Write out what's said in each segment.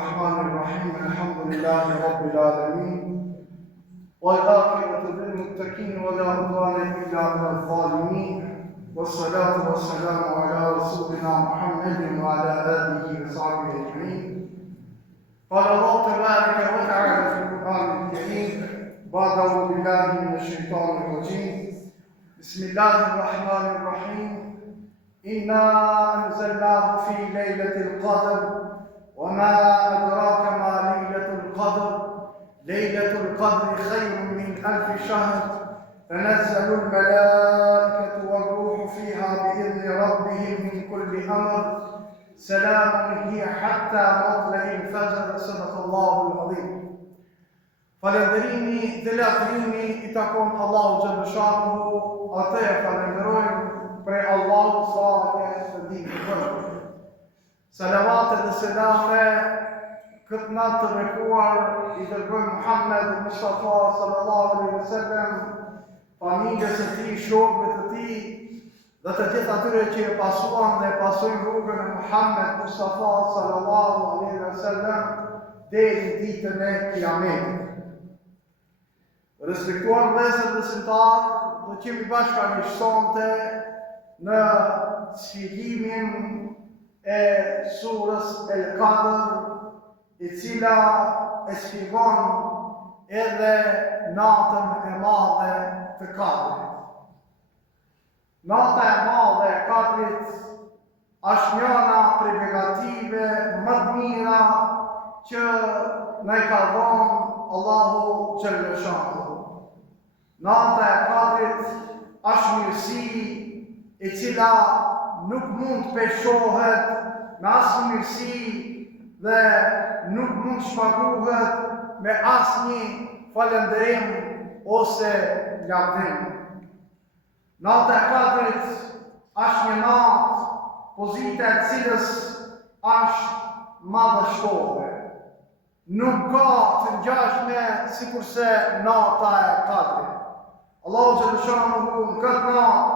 الرحمن الرحيم الحمد لله رب العالمين والعاقبة للمتقين ولا عدوان إلا على الظالمين والصلاة والسلام على رسولنا محمد وعلى آله وصحبه أجمعين. قال الله تبارك وتعالى في القرآن الكريم بعد أعوذ بالله من الشيطان الرجيم بسم الله الرحمن الرحيم إنا أنزلناه في ليلة القدر وما أدراك ما ليلة القدر ليلة القدر خير من 1000 شهر تنزل الملائكة والروح فيها بإذن ربهم من كل أمر سلام هي حتى مطلع الفجر. صدق الله العظيم. Falënderimi dhe latrimi I takon Allahu xhaleshanuhu, atë e falenderojmë për Allahu sa të ditë vërë. Salavatë dhe selame këtë natë të bekuar I dërgojmë Muhammed Mustafa sallallahu alaihi wasallam, familjes e tij, shokëve të tij dhe të gjithë atyre që e pasuan dhe e pasojnë rrugën e Muhammed Mustafa sallallahu alaihi wasallam deri ditën e Kiametit. Respektuar vëllezër dhe besimtarë, do të jemi bashkë sonte në shpjegimin e surës El Qadr, e cila e shpjegon edhe natën e madhe të Kadrit. Nata e madhe e Kadrit është njëra prej begative më të mira që na I ka dhënë Allahu xhaleshanuhu. Nata e Kadrit është mirësi e cila nuk mund të peshohet me asnjë mirësi dhe nuk mund të shpaguhet me asnjë falënderim ose lavdrim. Nata e Kadrit është një natë pozita e cilës është madhështore. Nuk ka të ngjashme sikurse nata e Kadrit. Allahu xhaleshanuhu në këtë natë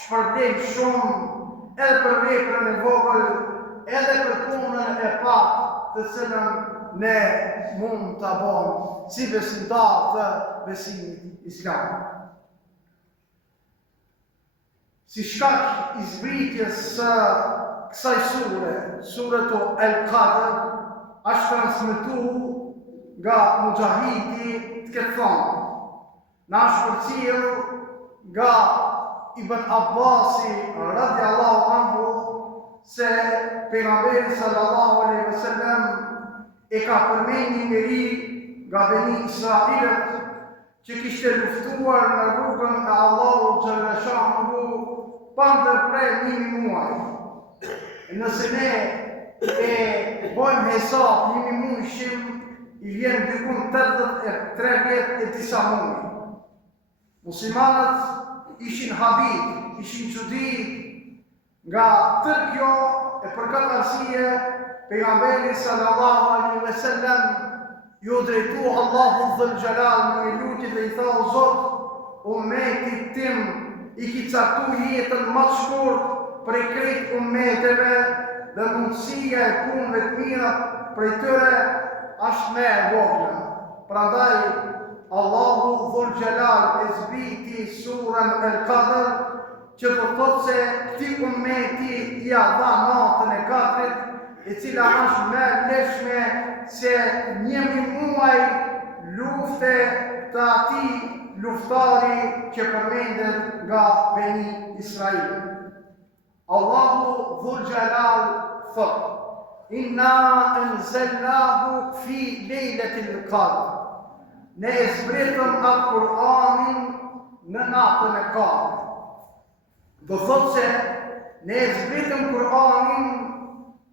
shpërblen shumë edhe për veprën e vogël, edhe për punën e pak të cilën ne mund ta bëjmë si besimtar të besimit islam. Si shkak I zbritjes së kësaj sure, suratu El Qadr, është transmetuar nga Mujahidi të këtë thonë. Na është përcjell nga Ibn Abbasi radiallahu anhu se pejgamberi sallallahu alaihi wasallam e ka përmendur një njeri nga Beni Israilit që kishte luftuar në rrugën e Allahut xhaleshanuhu pa ndërprer 1 muaj. Nëse ne e bojmë hesab 1 muajshim, I vjen dikun 83 vjet e disa muaj. Muslimanët ishin habit, ishin çudit nga tërë kjo e për këtë arsye pejgamberi sallallahu alaihi wasallam ju drejtu Allahu dhul xhelal me lutje dhe I tha o Zot, ummetit tim I ki caktu jetën më të shkurt prej krejt ummeteve dhe mundësia e punëve të mira prej tyre është më e vogël. Prandaj Allahu dhul xhelal e zbriti surën El Qadr që do të thotë se këtij ummeti ja dha natën e Kadrit, e cila është më e lehshme se 1 muaj lufte të atij luftari që përmendet nga Beni Israil. Allahu dhul xhelal thotë: Inna anzalnahu fi lejletil qadr. Ne e zbritëm atë Kur'anin në natën e Kadrit. Do thotë se ne e zbritëm Kur'anin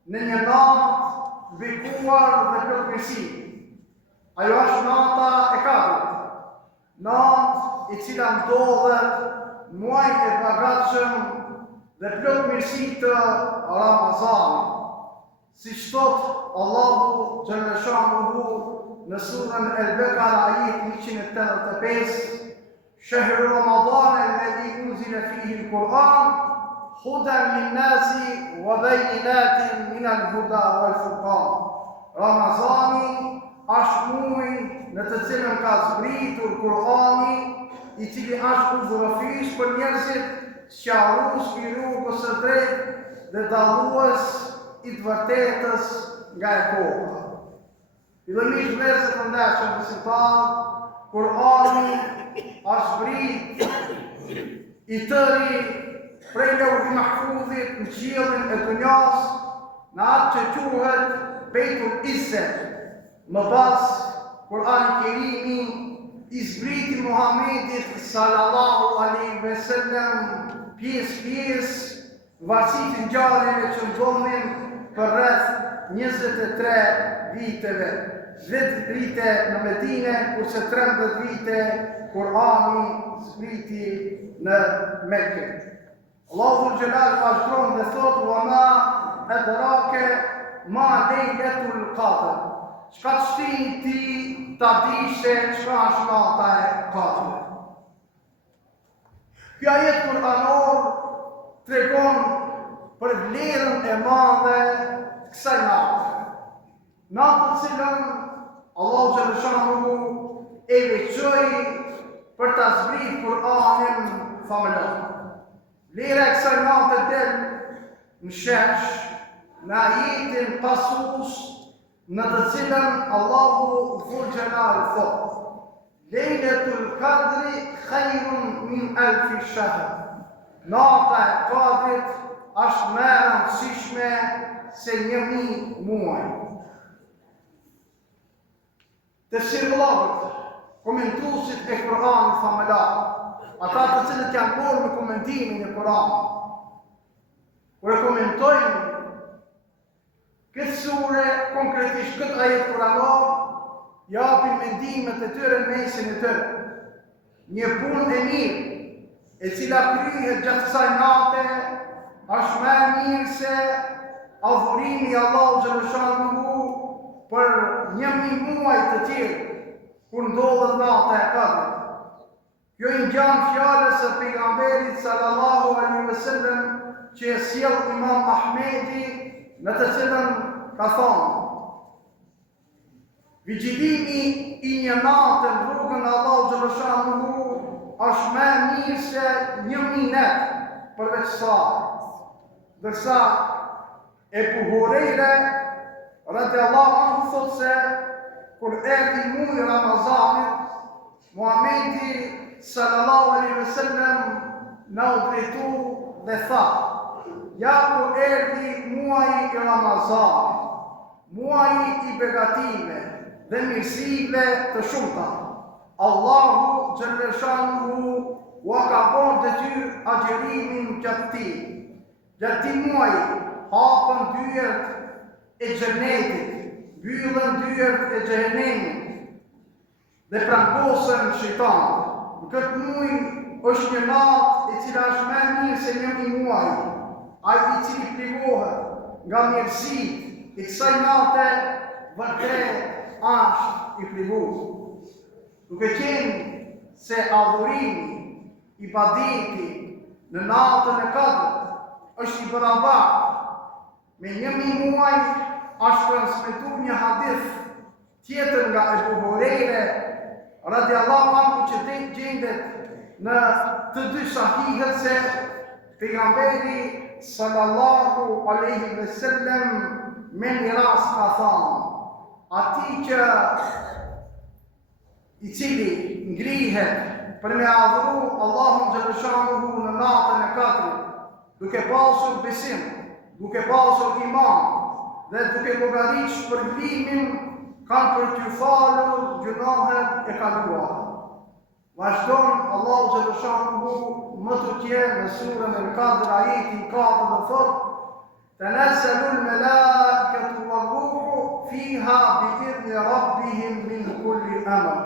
në një natë bekuar dhe plot mirësi. Ajo është nata e Kadrit. Natë e cila ndodhet muaj e pagatshëm dhe plot mirësi të Ramazanit. Siç thot Allahu xhaleshanuhu në surën El-Bekara ajet 185: Shahru Ramadan alladhi unzila fihi al-Quran hudan lin-nasi wa bayyinatin min al-huda wal-furqan. Ramazani është muaj në të cilën ka zbritur Kurani, i cili është udhërofish për njerëzit, sqarues i rrugës së drejtë dhe dallues i të vërtetës nga e koha. Fillimisht vlerëse të ndeshëm besimtar, Kurani është zbrit i tëri prej Lauhi Mahfudhit në qiellin e dunjas, në atë që quhet Beitul Izzet. Më pas, Kurani Kerimi i zbriti Muhamedit sallallahu alaihi wasallam pjesë varësi ngjarjeve që ndodhin për rreth 23 viteve. 10 vite në Medine, kurse 13 vite Kurani zbriti në Mekë. Allahu Dhul Jalal vazhdon dhe thot: "Wa ma adrake ma lejletul qadr." Çka të shtini ti ta dish se çka është nata e Kadrit. Ky ajet kuranor tregon për vlerën e madhe të kësaj nate. Natë të cilën Allahu xhaleshanuhu e veçoi për ta zbritur Kur'anin familjar. Vlera e kësaj nate del në shesh në ajetin pasues, në të cilën Allahu Dhul Jalal thot: "Lejletul Qadri khairun min alfi shahr." Nata e Kadrit është më e rëndësishme se 1000 muaj. Të shirëllabët, komentuesit e Kur'anit familjar, ata të cilët janë borë me komentimin e Kur'anit, kur e komentojnë këtë sure, konkretisht këtë ajet kuranor, japin mendimet e tyre në mesin e tyre. Një punë e mirë, e cila kryhet gjatë kësaj nate, është më e mirë se adhurimi i Allahut xhaleshanuhu për 1000 muaj të tjerë, kur ndodhet nata e Kadrit. Kjo i ngjan fjalës së pejgamberit sallallahu alaihi wasallam që e sjell Imam Ahmedi, në të cilën ka thonë: "Vigjilimi i një nate në rrugën e Allahut xhaleshanuhu është më e mirë se 1000 net përveç saj." Dërsa Ebu Hurejre radiallahu anhu thot se kur erdhi muaji Ramazanit, Muhamedi sallallahu alaihi wasallam na u drejtu dhe tha: "Ja ku erdhi muaji i Ramazanit, muaji i begative dhe mirësive të shumta. Allahu xhaleshanuhu ua ka bërë detyrë agjerimin gjatë tij. Gjatë këtij muaji hapën dyert e xhenetit, mbyllën dyert e xhehenemit dhe prangosën shejtanët. Në këtë muaj është një natë e cila është më e mirë se 1000 muaj. Ai i cili privohet nga mirësitë e kësaj nate vërtet është i privuar. Duke qenë se adhurimi, ibadeti në natën e Kadrit është i barabartë me 1000 muaj, është transmetuar një hadith tjetër nga Ebu Hurejre radiallahu anhu që gjendet në të dy sahihet se pejgamberi sallallahu alaihi wasallam me një rast ka thënë: "Ati që i cili ngrihet për me adhuru Allahun xhaleshanuhu në natën e Kadrit, duke pasur besim, duke pasur iman dhe duke llogarit shpërblimin, kanë për t'ju falur gjunahet e kaluara." Vazhdon Allahu xhaleshanuhu më të tjerë në surën Al-Qadr ajeti 4 dhe thot: "Tanazzalul malaikatu war-ruhu fiha bi'izni rabbihim min kulli amr."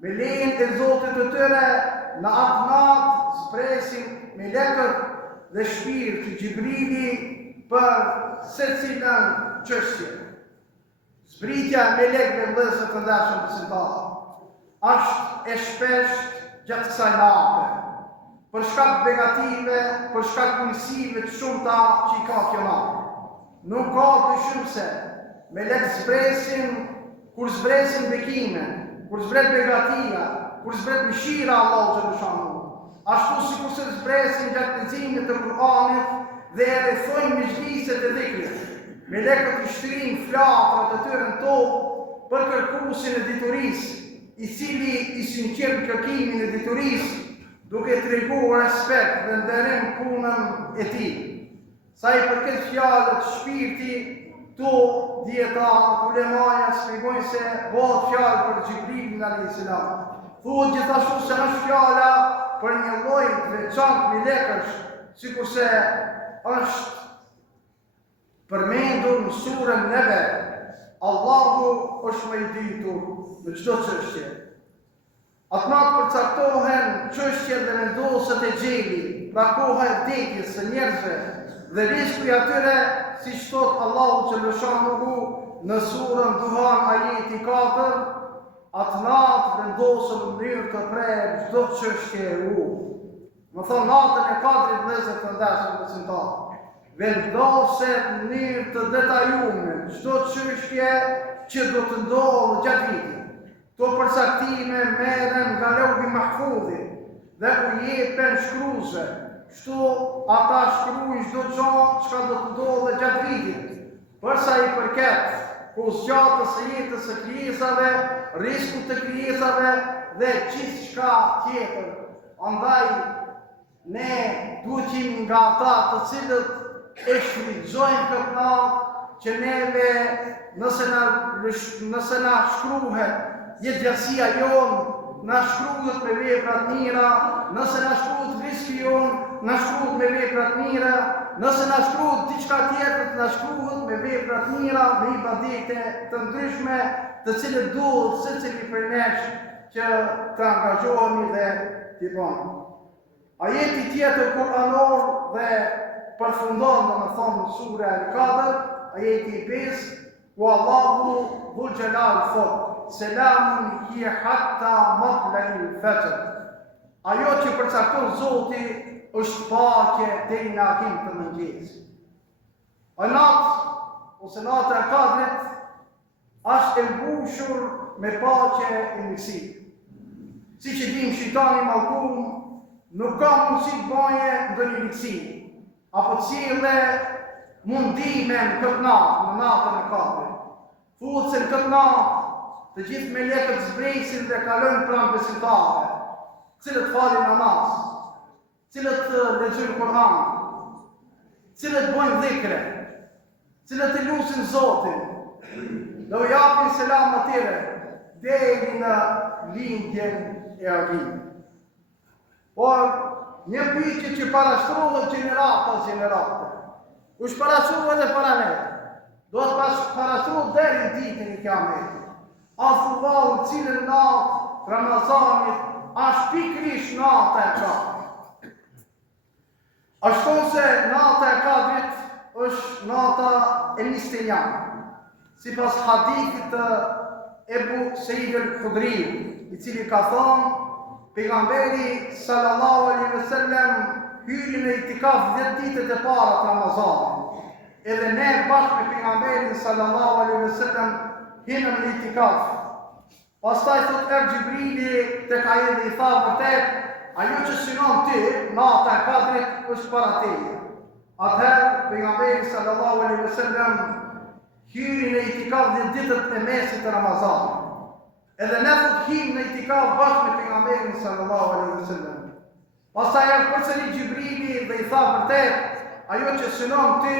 Me lejen e Zotit të tyre në atë natë zpresin melekët dhe shpirti Gjibrili për secilën çështje. Zbritja e melekëve vëllezër të ndershëm besimtarë është e shpeshtë gjatë kësaj nate, për shkak begative, për shkak punësive të shumta që i ka kjo natë. Nuk ka dyshim se me lek zbresin, kur zbresin bekime, kur zbret begatia, kur zbret mëshira Allahu xhaleshanu. Ashtu si kurse zbresin gjatë leximit të Kur'anit dhe e rrethojnë mezhliset e dhikrit. Melekët i shtrin flatrat e tyre në tokë për kërkuesin e diturisë, i cili i sinqert kërkimin e diturisë, duke treguar respekt dhe nderim punën e tij. Sa i përket fjalët shpirti, to dietarët ulemaja shpjegojnë se bëhet fjalë për Xhibrilin alayhis salam. Thuhet gjithashtu se është fjala për një lloj të veçantë melekësh, sikurse është përmendur në surën Nebe. Allahu është më i ditur në çdo çështje. Atë natë përcaktohen çështjet dhe vendosjet e gjeli, pra koha e vdekjes së njerëzve dhe risku i atyre, siç thot Allahu xhaleshanu në surën Duhan ajeti 4, atë natë vendosën në mënyrë të prerë çdo çështje e ruaj. Më thonë natën e Kadrit vëllezër të ndershëm besimtarë. Vendoset në mënyrë të detajuar çdo çështje që do të ndodhë gjatë vitit. Këto përcaktime merren nga Lauhi Mahfudhi dhe u jepen shkruesve. Kështu ata shkruajnë çdo gjë që do të ndodhë gjatë vitit. Përsa i përket kushtjatës së jetës së krijesave, riskut të krijesave dhe gjithçka tjetër. Andaj ne duhet jemi nga ata të cilët e shfrytëzojnë këtë natë që neve nëse na shkruhet jetësia jonë, na shkruhet me vepra të mira, nëse na shkruhet riski jonë, na shkruhet me vepra të mira, nëse na shkruhet diçka tjetër, na shkruhet me vepra të mira, me ibadete të ndryshme, të cilët duhet secili prej nesh që të angazhohemi dhe t'i bëjmë. Ajeti tjetër kuranor dhe përfundon domethënë në sura Al-Qadr, ajeti 5, ku Allahu dhul xhelal thot: "Selamun hiya hatta matla'il fajr." Ajo që përcakton Zoti është paqe deri në akim të mëngjesit. A natë ose nata e Kadrit është e mbushur me paqe e mirësi. Siç e dim, shejtani i mallkuar nuk ka mundësi të bëjë ndonjë ligësi, apo të sjellë mundime në këtë natë, në natën e Kadrit. Thuhet se në këtë natë të gjithë melekët zbresin dhe kalojnë pranë besimtarëve, cilët falin namaz, cilët lexojnë Kur'an, cilët bëjnë dhikre, cilët e lutin Zotin, dhe u japin selam atyre deri në lindjen e agimit. Por një pyetje që parashtrohet gjenerata pas gjenerate, u shparashtrohet edhe para ne, do të parashtrohet deri në ditën e Kiametit. Allahu në cilën natë Ramazanit është pikërisht nata e Kadrit. Ashtu se nata e Kadrit është nata e 21, sipas hadithit të Ebu Sejid al-Khudri, i cili ka thonë, pejgamberi sallallahu alaihi wasallam hyri në itikaf 10 ditët e para të Ramazanit. Edhe ne bashkë me pejgamberin sallallahu alaihi wasallam hinëm në itikaf. Pastaj thot Xhibrili tek ai dhe i tha vërtet, ajo që synon ti, nata e Kadrit është para teje. Atëherë pejgamberi sallallahu alaihi wasallam hyri në itikaf 10 ditët e mesit të Ramazanit. Edhe ne thot him në itikaf bashkë me pejgamberin sallallahu alaihi wasallam. Pastaj përsëri Xhibrili dhe i tha vërtet, ajo që synon ti,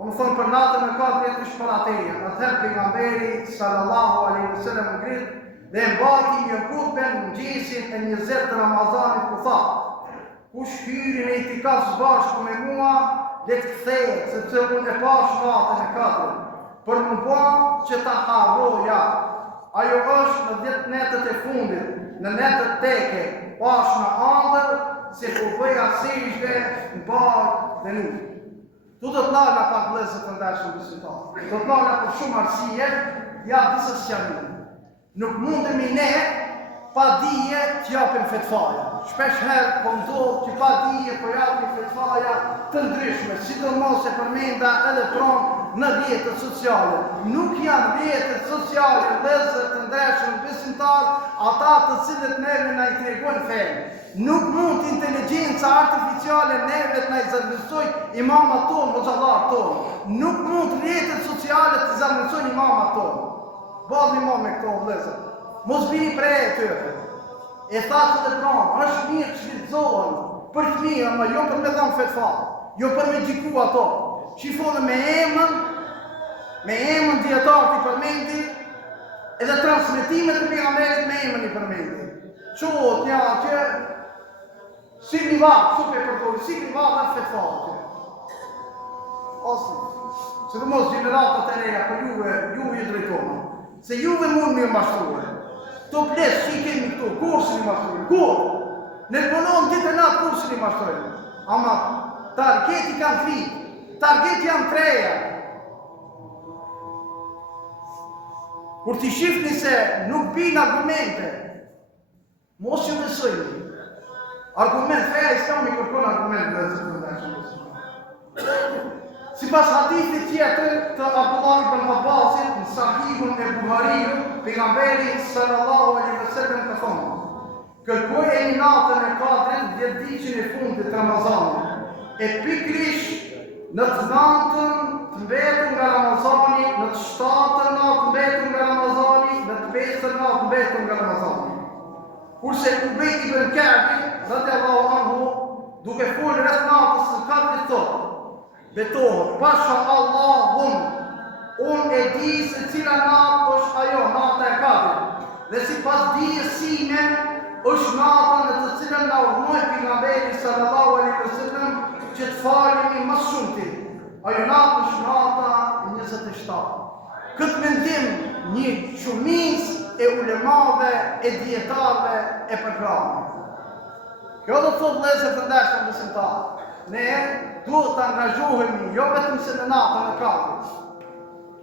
më thonë për natën e Kadrit është para teje. Atëherë pejgamberi sallallahu alaihi wasallam ngrit dhe mbajti një hutbë në mëngjesin e 20 të Ramazanit ku tha: kush hyri në itikaf bashkë me mua, le të kthehet, sepse unë e pash natën e Kadrit, për më bën që ta harroja. Ajo është në 10 netët e fundit, në netët teke, pash në ëndër, se po bëja sejdë në barë dhe nuk. Tu do të nala pak vëllezër të ndershëm besimtarë. Do të nala për shumë arsye, ja disa sqarime. Nuk mundemi ne pa dije të japim fetvaja. Shpesh herë po ndodh që pa dije po japim fetvaja të ndryshme, sidomos e përmenda edhe pronë në rrjetet sociale. Nuk janë rrjetet sociale vëllezër të ndershëm besimtar, ata të cilët neve na i tregojnë fenë. Nuk mund inteligjenca artificiale neve të na i zëvendësoj imamat tonë, hoxhallar tonë. Nuk mund rrjetet sociale të zëvendësojnë imamat tonë. Bëni më me këto vëllezër. Mos vini prej e tyre. E thashë të pranë, është mirë që shvillëzohen për fëmijë, ama jo për me dhamë fetfa, jo për me gjiku ato. Shifone me emën djetarët i përmendi, edhe transmitimet të pejgamberit me emën i përmendi. Qohët një që, si një vakë, supe e përdojë, si një vakë dhe fetfa që. Osë, se të mos generatët e reja, për juve i drejtona, se juve mund me mashtruhe. To plesë që i kemi këtu, kursin i mashtruhe, kur? Në të mënohën ditë e natë kursin i mashtruhe. Ama, targeti kanë fritë. Target janë treja. Kur t'i shifni se nuk bin argumente, mos që besojni. Argument, feja islami kërkon argument dhe zë të ndashëm. Si pas hadithit tjetër të Abdullah ibn Abbasit në Sahihun e Buhariu, pejgamberi sallallahu alaihi wasallam ka thonë: kërkoj e një natën e Kadrit 10 ditën e fundit të Ramazanit, e pikërisht në të natën të mbetur nga Ramazani, në të 7-ën natë të mbetur nga Ramazani, në të 5-ën natë të mbetur nga Ramazani. Kurse Ubej ibn Ka'bi, radiallahu anhu, duke folë rreth natës së Kadrit thotë: betohet, pasha Allahun, unë e di se cila natë është ajo, nata e Kadrit, dhe sipas dijes sime është nata në të cilën na urdhëroi pejgamberi sallallahu alaihi wasallam që të falemi më shumëti. Ajo natë është nata 27. Këtë mendim një shumicë e ulemave, e dietarëve e përkrahur. Kjo do të thotë vëllezër të ndershëm besimtarë, ne duhet të angazhohemi jo vetëm se në natën e Kadrit.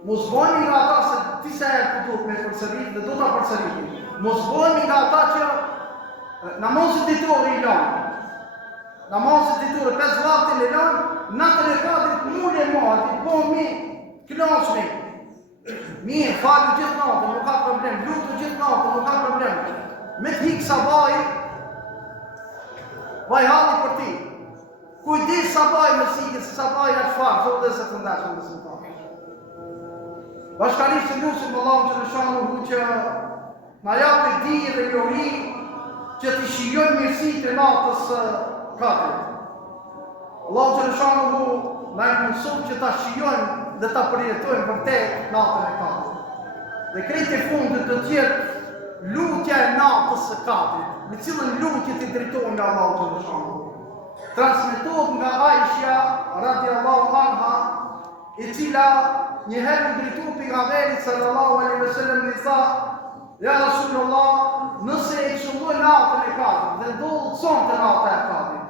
Mos bëhemi nga ata se disa herë të duhet me përsërit dhe do ta përsëritim. Mos bëhemi nga ata që namazet ditore i lanë. Namazet ditore 5 vakte i lanë, natën e Kadrit mulje mati, bëhemi kënaqshmi. Mirë, falu gjithë natën, nuk ka problem. Lutu gjithë natën, nuk ka problem. Me të hikë sabaj, vaj halli për ti. Kujdes sabaj me sikë, se sabaj është farë, zotë dhe se të ndashën dhe se të ndashën. Bashkarisht të lusim Allahun që në shanë që na japë dije dhe njori që të shijojnë mirësitë e natës Kadrit. Allahu që në shanë na i mundëson që ta shijojnë dhe ta përjetojnë vërtet natën e Kadrit. Dhe krejt e fundit të tjetë lutja e natës së Kadrit, me cilën lutje të drejtohen nga Allahu që në shanë. Transmetohet nga Aisha radiallahu anha, e cila njëherë në drejtu pejgamberit sallallahu alaihi wasallam i tha: ja Rasulullah, nëse e këshilloj natën e Kadrit dhe ndodhë sonte nata e Kadrit,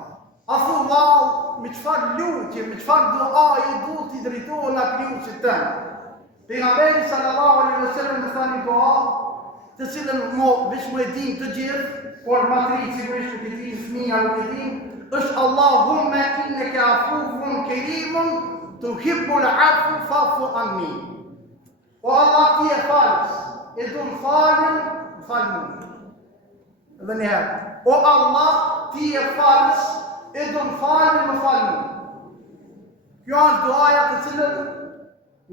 a thu vallë, me çfarë lutje, me çfarë duaje duhet i drejtohen nga krijuesit tënd. Pejgamberi sallallahu alaihi wasallam më tha një dua, të cilën veç më e din të gjithë, por matri sigurisht nuk e din, fëmia nuk e din, është Allahumme inneke afufun kerimun tuhibbul afu fa'fu anni. O Allah, ti e falës, e du në falën, më falë mu. Dhe njëherë, o Allah, ti e falës, e du në falën, më falë mu. Kjo është duaja të cilën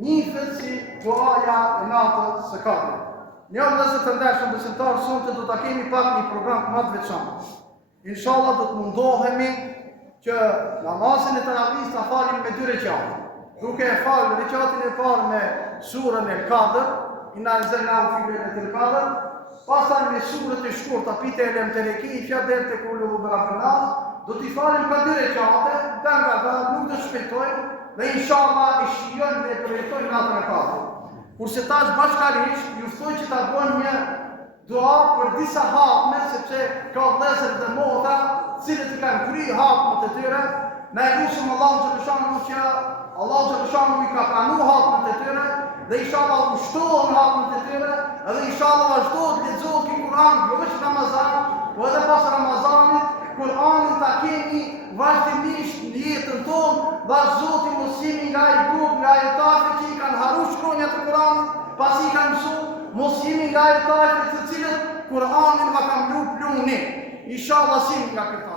njifët si duaja e natës së Kadrit. Një vëllezër të ndershëm besimtar, sonte do ta kemi pak një program më të veçantë. Inshallah do të mundohemi që namazin e taravih ta falim me 2 reqate. Duke e falë reqatin e parë me surën e Kadr, inna anzalnahu fi lejlatil qadr, pastaj me surët e shkurta pite elem tereki, fjader te kullu barakallah, do t'i falim ka 2 reqate, nga nuk të shpejtojmë dhe inshallah e shijojmë dhe projektojmë natën e Kadrit. Kurse tash bashkarisht ju ftoj që ta bëjmë një dua për disa hapme, sepse ka vëllezër dhe motra cilët i kanë kryer hapmet e tyre. Na e lutim Allahun që lëshon që Allahu që lëshon i ka pranuar hapmet e tyre dhe inshallah ushtohen hapmet e tyre dhe inshallah vazhdohet lexohet i Kur'an, jo vetëm Ramazan, por edhe pas Ramazanit, Kur'anin ta kemi vazhdimisht në jetën tonë, vazhdoti muslimi nga i grup, nga i tafi kanë haru shkronjat e Kuranit, pasi kanë mësu, mos jemi nga e tajtë të cilët Kuranin va kam lu pluni. Inshallah sim nga këta.